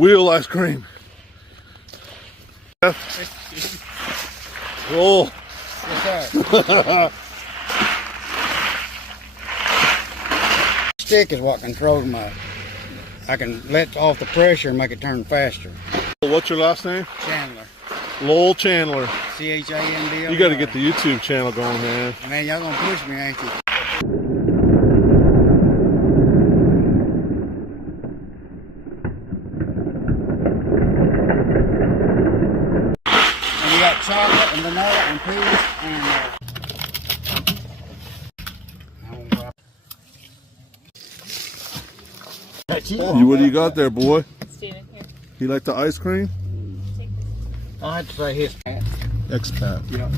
Wheel ice cream. Roll. Yes, sir. Stick is what controls my. I can let off the pressure and make it turn faster. What's your last name? Chandler. Loy Chandler. Chandler. You got to get the YouTube channel going, man. Man, y'all gonna push me, ain't you? And you got chocolate and vanilla and peas and. What do you got there, boy? Steven, here. You like the ice cream? Take this. I have to say his. Expat. Yeah.